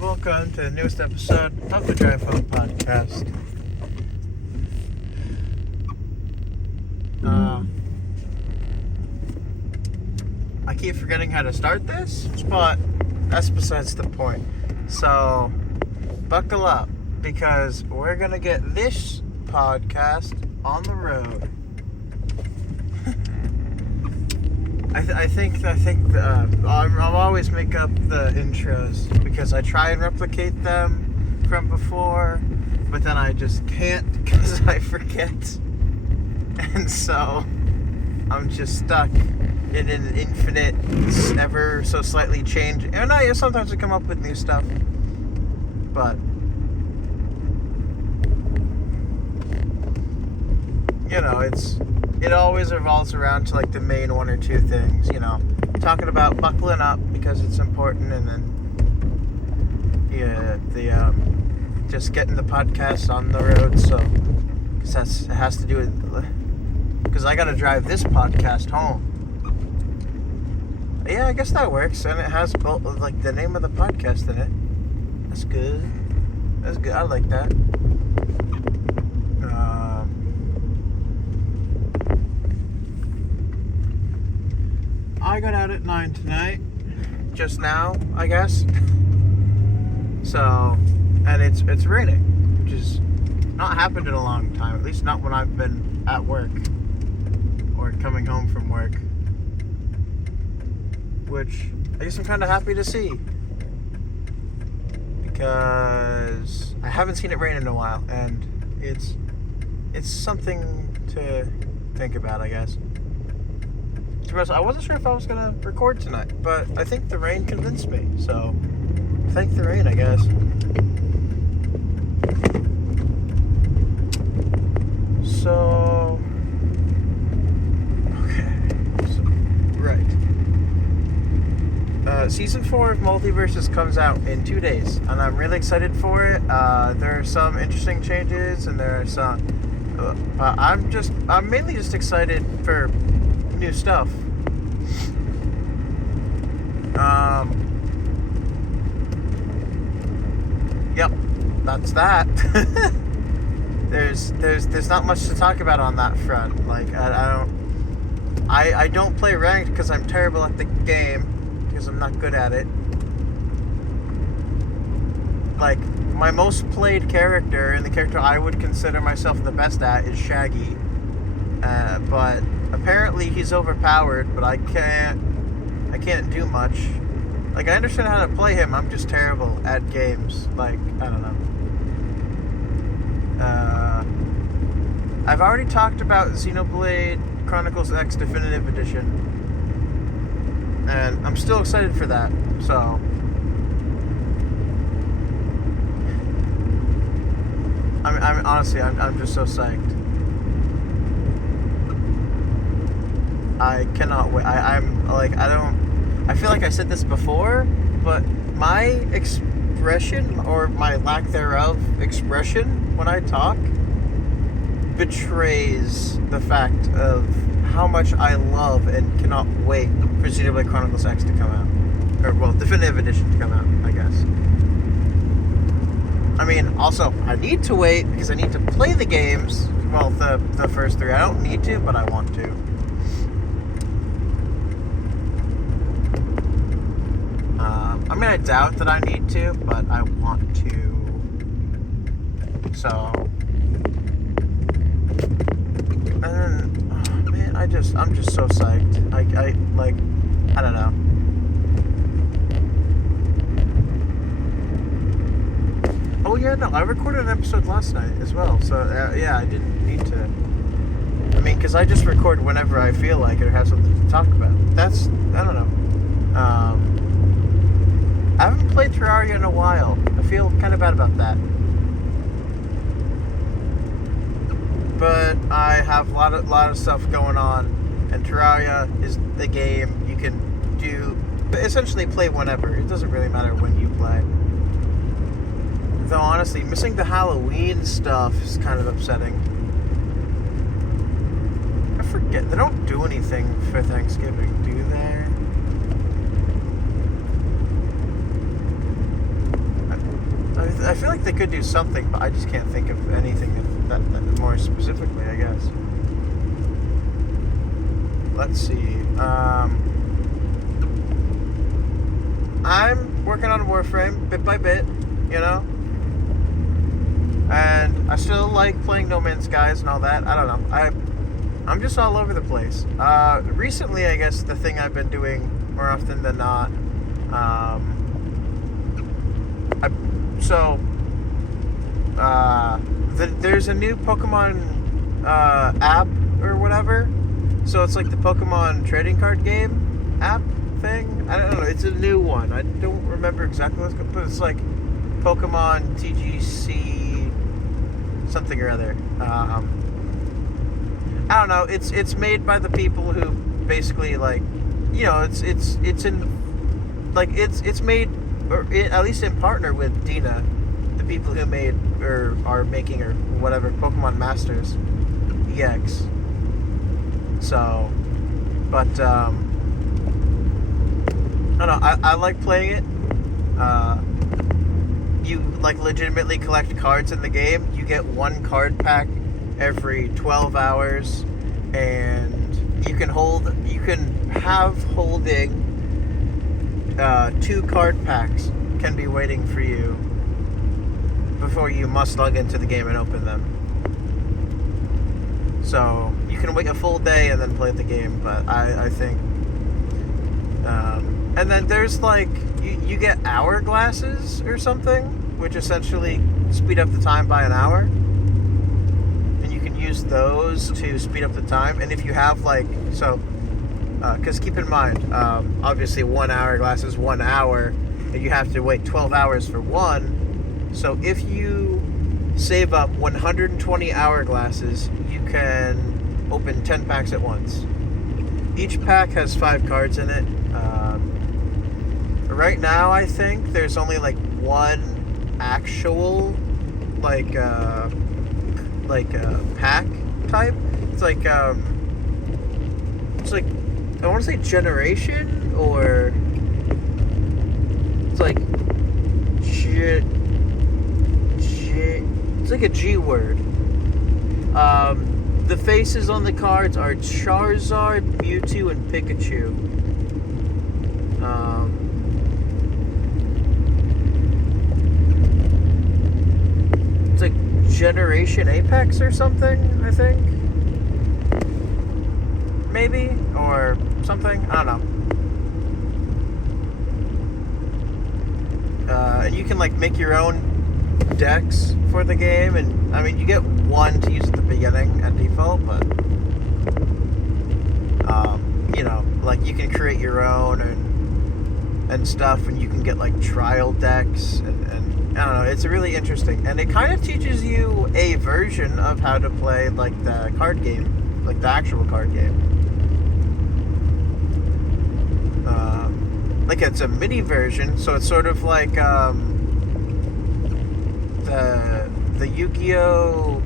welcome to the newest episode of the Drive Home Podcast. I keep forgetting how to start this, but that's besides the point. So, buckle up, because we're gonna get this podcast on the road. I think I'll always make up the intros because I try and replicate them from before, but then I just can't because I forget, and so I'm just stuck in an infinite, ever so slightly change. And sometimes I come up with new stuff, but it always revolves around to like the main one or two things, talking about buckling up because it's important, and then just getting the podcast on the road. So it has to do with, because I got to drive this podcast home. Yeah, I guess that works, and it has both, like, the name of the podcast in it. That's good. I like that. I got out at 9 tonight, just now, I guess. So, and it's raining, which has not happened in a long time, at least not when I've been at work or coming home from work, which I guess I'm kind of happy to see, because I haven't seen it rain in a while, and it's something to think about, I guess. I wasn't sure if I was going to record tonight, but I think the rain convinced me, so thank the rain, I guess. So, right. Season 4 of Multiverses comes out in 2 days, and I'm really excited for it. There are some interesting changes, and there are some... I'm mainly just excited for new stuff. Yep, that's that. There's not much to talk about on that front. Like, I don't play ranked because I'm terrible at the game, because I'm not good at it. Like, my most played character, and the character I would consider myself the best at, is Shaggy. But apparently he's overpowered, but I can't do much. Like, I understand how to play him, I'm just terrible at games. Like, I don't know. I've already talked about Xenoblade Chronicles X Definitive Edition, and I'm still excited for that, so... I'm honestly, I'm just so psyched. I cannot wait. I feel like I said this before, but my expression, or my lack thereof expression when I talk, betrays the fact of how much I love and cannot wait for Xenoblade Chronicles X to come out. Or, well, Definitive Edition to come out, I guess. I mean, also, I need to wait because I need to play the games. Well, the first 3. I don't need to, but I want to. I mean, I doubt that I need to, but I want to. So, and then, oh, man, I'm just so psyched. I don't know. Oh yeah, no, I recorded an episode last night as well. So yeah, I didn't need to. I mean, because I just record whenever I feel like it or have something to talk about. I don't know. I haven't played Terraria in a while. I feel kind of bad about that. But I have a lot of stuff going on, and Terraria is the game you can essentially play whenever. It doesn't really matter when you play. Though honestly, missing the Halloween stuff is kind of upsetting. I forget, they don't do anything for Thanksgiving, do they? I feel like they could do something, but I just can't think of anything that more specifically, I guess. Let's see. I'm working on Warframe bit by bit, you know? And I still like playing No Man's Skies and all that. I don't know. I'm just all over the place. Recently, I guess the thing I've been doing more often than not, there's a new Pokemon app or whatever. So it's like the Pokemon trading card game app thing. I don't know. It's a new one. I don't remember exactly what it's called, but it's like Pokemon TGC something or other. I don't know. It's made by the people who basically it's made, or at least in partner with Dina, the people who made or are making or whatever Pokemon Masters EX. So, but I don't know. I like playing it. You like legitimately collect cards in the game. You get one card pack every 12 hours, and you can have holding 2 card packs can be waiting for you before you must log into the game and open them. So you can wait a full day and then play the game, but I think and then there's like you get hourglasses or something, which essentially speed up the time by an hour. Use those to speed up the time, and if you have because keep in mind, obviously 1 hourglass is 1 hour, and you have to wait 12 hours for one. So if you save up 120 hourglasses, you can open 10 packs at once. Each pack has 5 cards in it. Right now, I think there's only like one actual pack type. It's like I want to say generation, or it's like it's like a G word. The faces on the cards are Charizard, Mewtwo, and Pikachu. It's like Generation Apex or something, I think. Maybe, or something, I don't know. And you can like make your own decks for the game, and I mean you get one to use at the beginning at default, but like you can create your own and stuff, and you can get like trial decks, and I don't know, it's really interesting, and it kind of teaches you a version of how to play like the card game, like the actual card game. Like it's a mini version, so it's sort of like the Yu-Gi-Oh!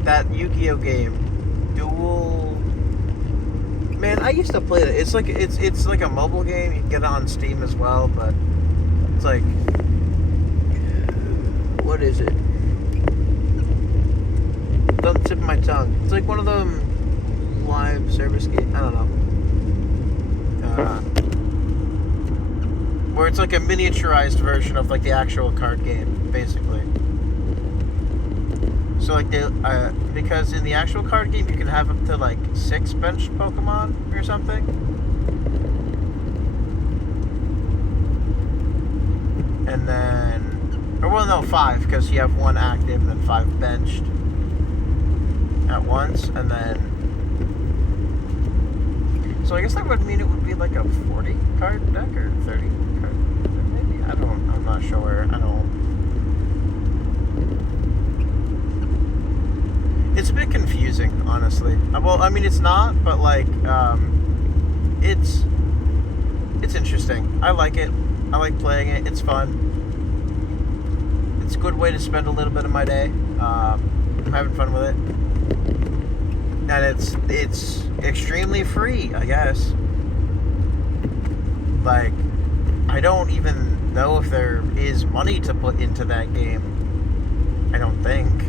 That Yu-Gi-Oh! Game, Duel. Man, I used to play it. It's like a mobile game. You can get it on Steam as well, but it's like, what is it? It's on the tip of my tongue. It's like one of them live service games. I don't know. Where it's like a miniaturized version of like the actual card game, basically. So like because in the actual card game you can have up to like 6 benched Pokemon or something. And then, 5, because you have 1 active and then 5 benched at once, and then. So I guess that would mean it would be like a 40 card deck or 30 card deck, maybe? I'm not sure. It's a bit confusing, honestly. Well, I mean, it's not, but like, it's interesting. I like it. I like playing it. It's fun. It's a good way to spend a little bit of my day. I'm having fun with it. And it's extremely free, I guess. Like, I don't even know if there is money to put into that game. I don't think.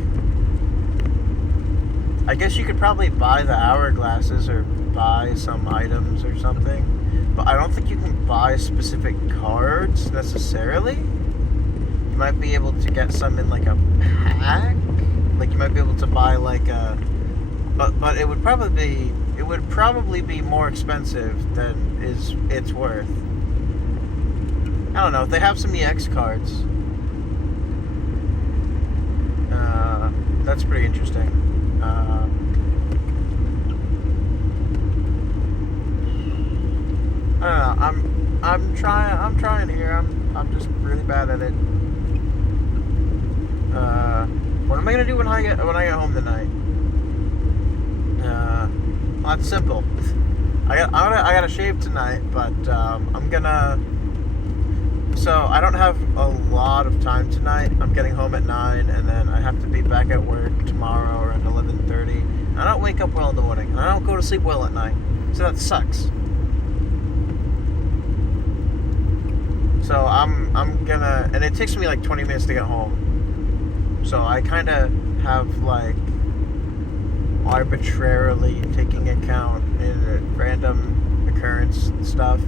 I guess you could probably buy the hourglasses or buy some items or something, but I don't think you can buy specific cards necessarily. You might be able to get some in like a pack. Like you might be able to buy like a, but it would probably be more expensive than it's worth. I don't know. If they have some EX cards, that's pretty interesting. I don't know. I'm trying here. I'm just really bad at it. What am I gonna do when I get home tonight? Well, it's simple. I gotta shave tonight, but I'm gonna. So I don't have a lot of time tonight. I'm getting home at 9, and then I have to be back at work tomorrow around 11:30. I don't wake up well in the morning, and I don't go to sleep well at night, so that sucks. So I'm gonna, and it takes me like 20 minutes to get home. So I kind of have like arbitrarily taking account in random occurrence stuff,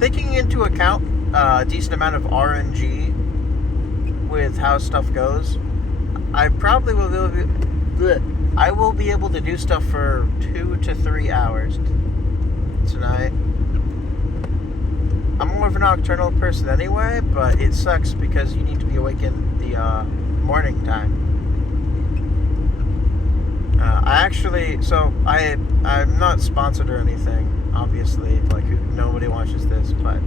taking into account a decent amount of RNG with how stuff goes. I probably will be able to do stuff for 2 to 3 hours tonight. I'm more of a nocturnal person anyway, but it sucks because you need to be awake in the morning time. I'm not sponsored or anything, obviously. Like, nobody watches this, but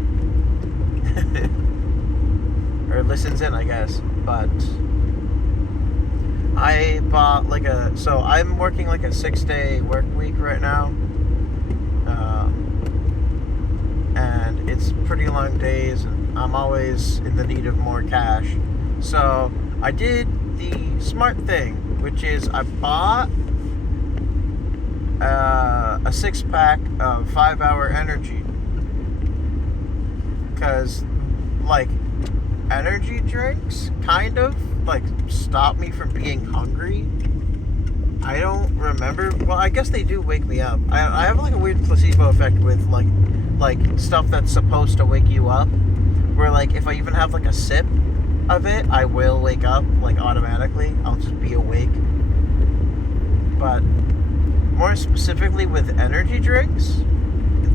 or listens in, I guess. But I bought so I'm working like a 6-day work week right now. And it's pretty long days, and I'm always in the need of more cash. So I did the smart thing, which is I bought a 6-pack of 5-hour energy. Because, like, energy drinks kind of, like, stop me from being hungry. I don't remember. Well, I guess they do wake me up. I have, like, a weird placebo effect with, like stuff that's supposed to wake you up, where like if I even have like a sip of it, I will wake up like automatically. I'll just be awake. But more specifically with energy drinks,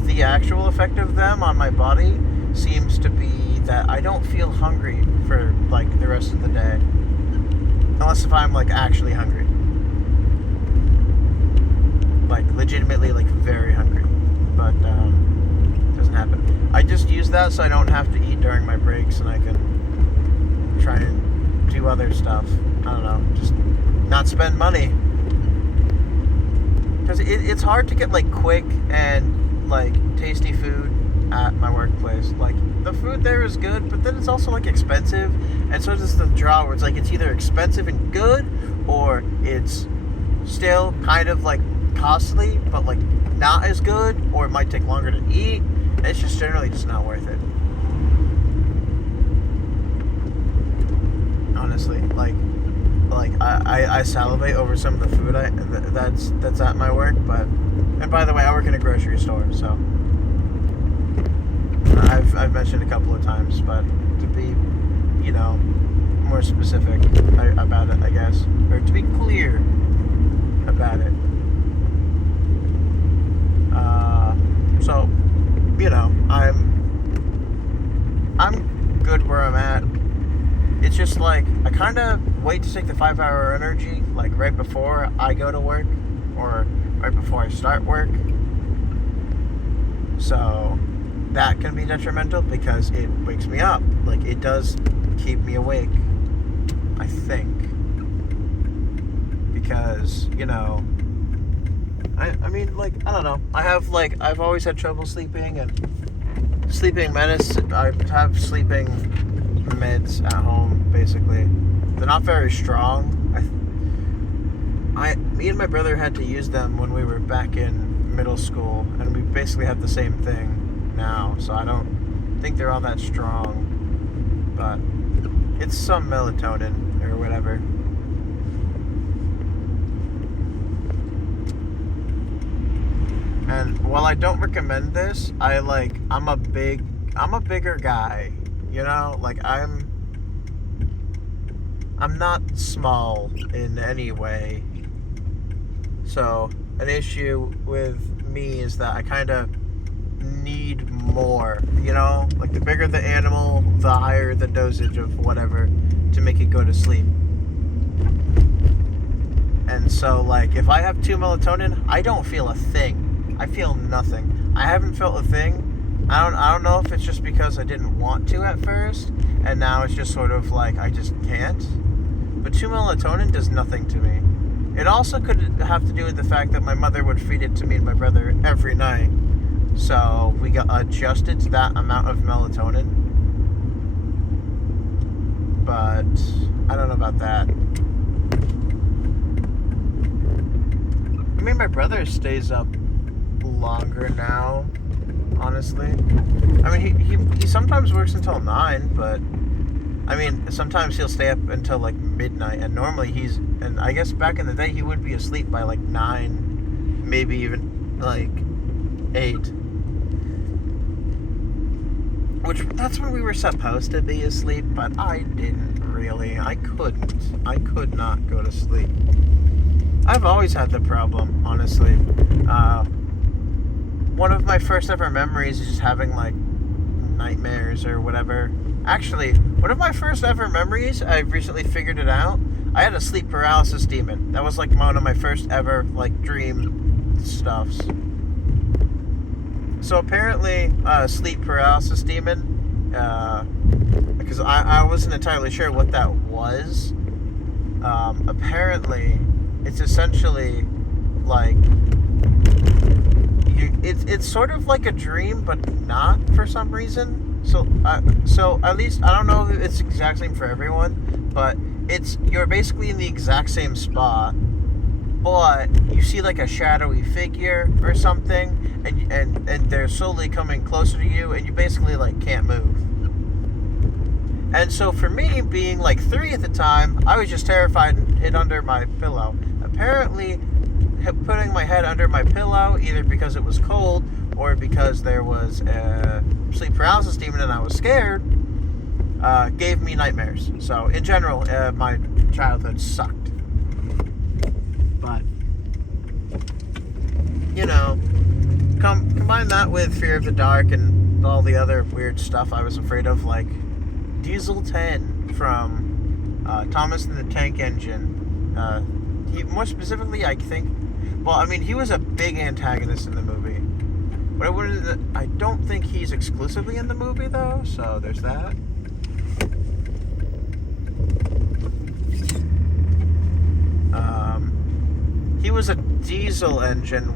the actual effect of them on my body seems to be that I don't feel hungry for like the rest of the day, unless if I'm like actually hungry, like legitimately like very hungry. But doesn't happen. I just use that so I don't have to eat during my breaks, and I can try and do other stuff. I don't know, just not spend money. Because it's hard to get like quick and like tasty food at my workplace. Like the food there is good, but then it's also like expensive, and so it's the draw where it's like it's either expensive and good, or it's still kind of like costly but like not as good, or it might take longer to eat. It's just generally just not worth it. Honestly, like I salivate over some of the food that's at my work, but and by the way, I work in a grocery store, so I've mentioned a couple of times, but to be, more specific about it, I guess, or to be clear about it. So, I'm good where I'm at. It's just like I kind of wait to take the 5-hour energy like right before I go to work or right before I start work. So that can be detrimental because it wakes me up. Like it does keep me awake, I think. Because, I mean, like, I don't know. I've always had trouble sleeping, and sleeping medicine, I have sleeping meds at home, basically. They're not very strong. Me and my brother had to use them when we were back in middle school, and we basically have the same thing now, so I don't think they're all that strong, but it's some melatonin or whatever. And while I don't recommend this, I'm a bigger guy, you know? Like I'm not small in any way. So, an issue with me is that I kind of need more, you know? Like the bigger the animal, the higher the dosage of whatever to make it go to sleep. And so, like, if I have 2 melatonin, I don't feel a thing. I feel nothing. I haven't felt a thing. I don't know if it's just because I didn't want to at first, and now it's just sort of like I just can't. But 2 melatonin does nothing to me. It also could have to do with the fact that my mother would feed it to me and my brother every night. So we got adjusted to that amount of melatonin. But I don't know about that. I mean, my brother stays up longer now, honestly. I mean, he sometimes works until 9, but I mean, sometimes he'll stay up until like midnight, and normally and I guess back in the day he would be asleep by like 9, maybe even like 8. Which, that's when we were supposed to be asleep, but I didn't really. I could not go to sleep. I've always had the problem, honestly. One of my first ever memories is just having like nightmares or whatever. Actually, one of my first ever memories, I recently figured it out. I had a sleep paralysis demon. That was like one of my first ever like dream stuffs. So apparently, sleep paralysis demon, because I wasn't entirely sure what that was. Apparently, it's essentially like it's sort of like a dream, but not for some reason. So at least I don't know if it's the exact same for everyone, but you're basically in the exact same spot, but you see like a shadowy figure or something, and they're slowly coming closer to you, and you basically like can't move. And so for me, being like 3 at the time, I was just terrified and hid under my pillow. Apparently, putting my head under my pillow, either because it was cold or because there was a sleep paralysis demon and I was scared, gave me nightmares. So in general, my childhood sucked. But, you know, combine that with fear of the dark and all the other weird stuff I was afraid of, like Diesel 10 from Thomas and the Tank Engine. More specifically, I think, well, I mean, he was a big antagonist in the movie. But I don't think he's exclusively in the movie, though, so there's that. He was a diesel engine,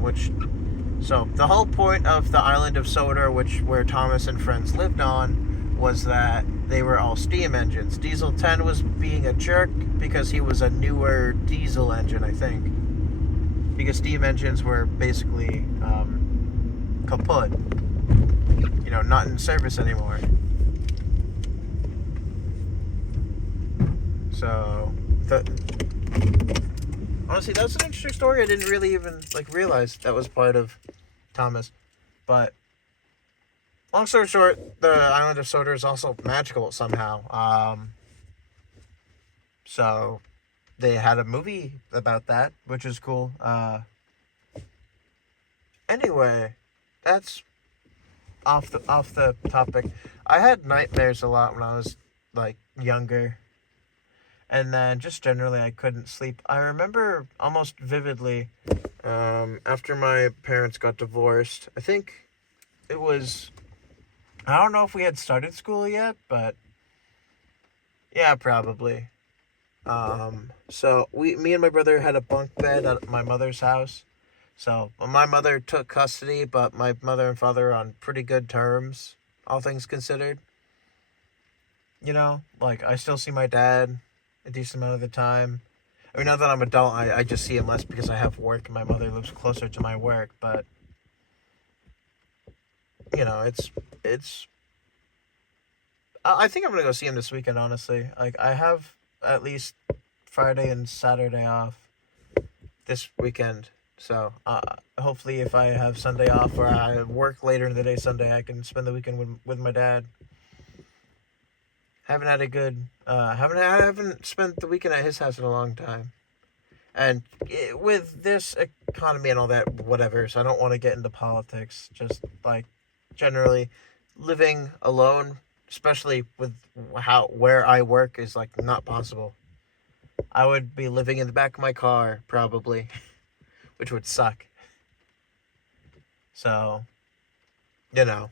so the whole point of the island of Sodor, where Thomas and friends lived on, was that they were all steam engines. Diesel 10 was being a jerk because he was a newer diesel engine, I think. Because steam engines were basically kaput. You know, not in service anymore. So, honestly, that was an interesting story. I didn't really even realize that was part of Thomas. But long story short, the island of Sodor is also magical somehow. So they had a movie about that, which is cool. Anyway, that's off the topic. I had nightmares a lot when I was younger. And then just generally I couldn't sleep. I remember almost vividly after my parents got divorced. I think it was, I don't know if we had started school yet, but yeah, probably. So me and my brother had a bunk bed at my mother's house. So my mother took custody, but my mother and father are on pretty good terms, all things considered. You know, I still see my dad a decent amount of the time. I mean, now that I'm adult, I just see him less because I have work and my mother lives closer to my work, but you know, it's I think I'm gonna go see him this weekend. Honestly, like I have at least Friday and Saturday off this weekend. So hopefully, if I have Sunday off or I work later in the day Sunday, I can spend the weekend with my dad. Haven't had a good haven't spent the weekend at his house in a long time. And with this economy and all that, whatever. So I don't want to get into politics. Just like generally, living alone, especially with how where I work, is like not possible. I would be living in the back of my car probably, which would suck. So, you know,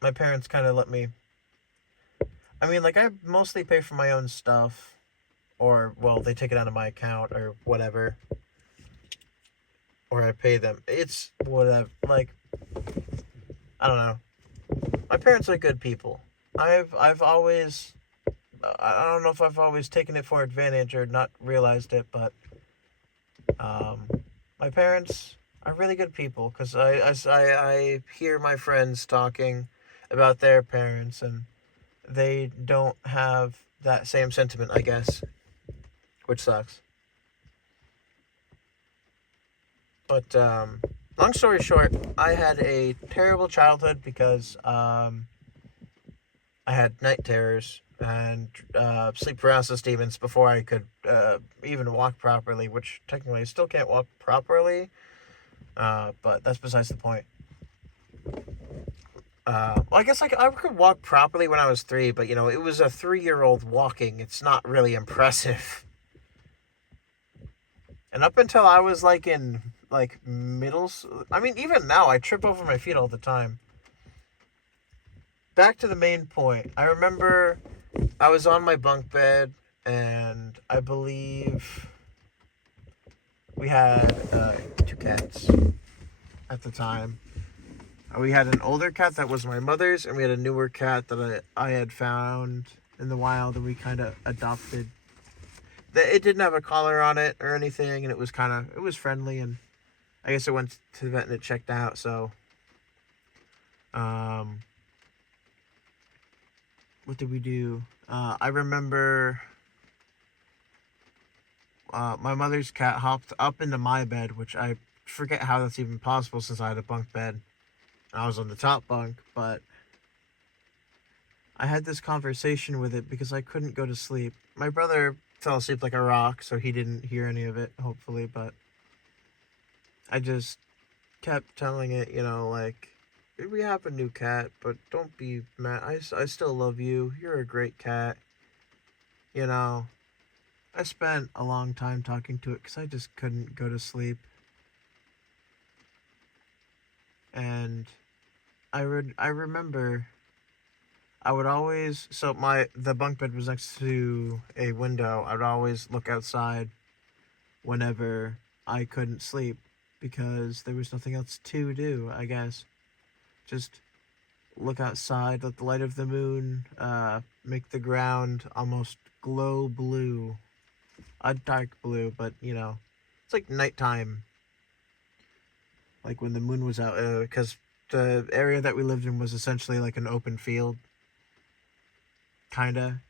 my parents kind of let me. I mean, like I mostly pay for my own stuff, or well, they take it out of my account or whatever, or I pay them. It's whatever. Like I don't know. My parents are good people. I've always I don't know if I've always taken it for advantage or not realized it, but um, my parents are really good people because I hear my friends talking about their parents and they don't have that same sentiment, I guess, which sucks. But long story short, I had a terrible childhood because I had night terrors and sleep paralysis demons before I could even walk properly, which technically I still can't walk properly, but that's besides the point. Well, I guess I could walk properly when I was 3, but it was a 3-year-old walking. It's not really impressive. And up until I was like in like I mean, even now I trip over my feet all the time. Back to the main point. I remember I was on my bunk bed, and I believe we had 2 cats at the time. We had an older cat that was my mother's, and we had a newer cat that I had found in the wild, and we kind of adopted. It didn't have a collar on it or anything, and it was friendly, and I guess it went to the vet and it checked out. So, um, what did we do? I remember my mother's cat hopped up into my bed, which I forget how that's even possible since I had a bunk bed. I was on the top bunk, but I had this conversation with it because I couldn't go to sleep. My brother fell asleep like a rock, so he didn't hear any of it, hopefully, but I just kept telling it, like, we have a new cat, but don't be mad. I still love you. You're a great cat. You know, I spent a long time talking to it because I just couldn't go to sleep. And I remember I would always the bunk bed was next to a window. I would always look outside whenever I couldn't sleep because there was nothing else to do, I guess. Just look outside, let the light of the moon make the ground almost glow blue. A dark blue, but it's like nighttime. Like when the moon was out, because the area that we lived in was essentially like an open field, kinda.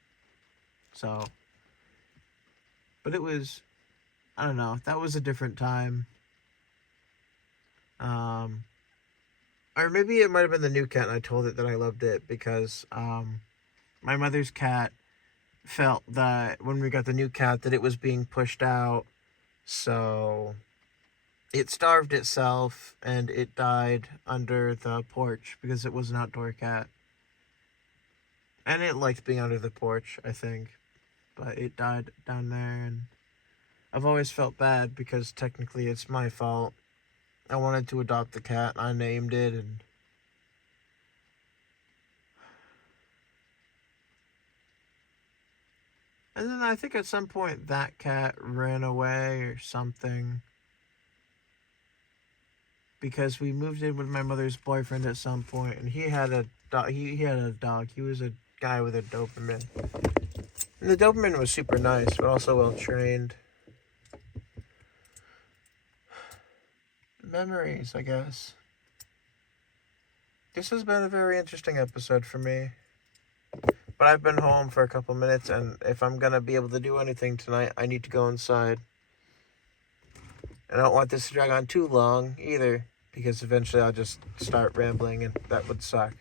So, but it was, I don't know, that was a different time. Um, or maybe it might have been the new cat, and I told it that I loved it because my mother's cat felt that when we got the new cat that it was being pushed out, so it starved itself and it died under the porch because it was an outdoor cat. And it liked being under the porch, I think. But it died down there, and I've always felt bad because technically it's my fault. I wanted to adopt the cat, I named it, and then I think at some point that cat ran away or something. Because we moved in with my mother's boyfriend at some point, and he had a dog. He had a dog. He was a guy with a Doberman. And the Doberman was super nice, but also well trained. Memories, I guess. This has been a very interesting episode for me. But I've been home for a couple minutes, and if I'm gonna be able to do anything tonight, I need to go inside. And I don't want this to drag on too long either, because eventually I'll just start rambling, and that would suck.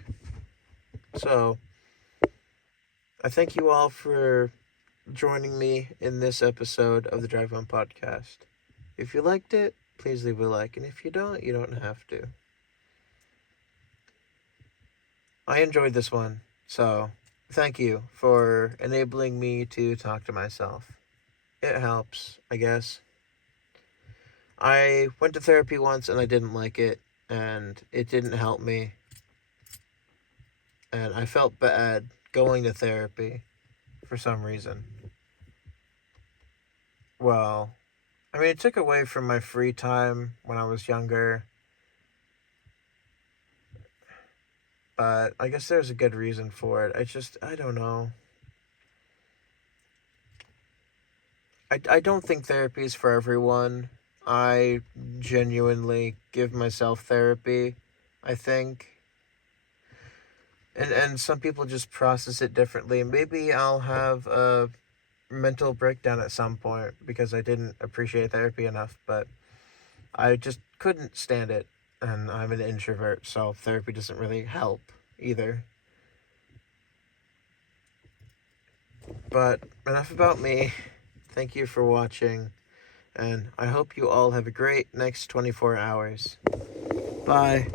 So, I thank you all for joining me in this episode of the Drive On Podcast. If you liked it, please leave a like, and if you don't, you don't have to. I enjoyed this one, so thank you for enabling me to talk to myself. It helps, I guess. I went to therapy once and I didn't like it, and it didn't help me. And I felt bad going to therapy for some reason. Well, I mean, it took away from my free time when I was younger. But I guess there's a good reason for it. I don't know. I don't think therapy is for everyone. I genuinely give myself therapy, I think. And some people just process it differently. Maybe I'll have a mental breakdown at some point because I didn't appreciate therapy enough, but I just couldn't stand it. And I'm an introvert, so therapy doesn't really help either. But enough about me. Thank you for watching, and I hope you all have a great next 24 hours. Bye.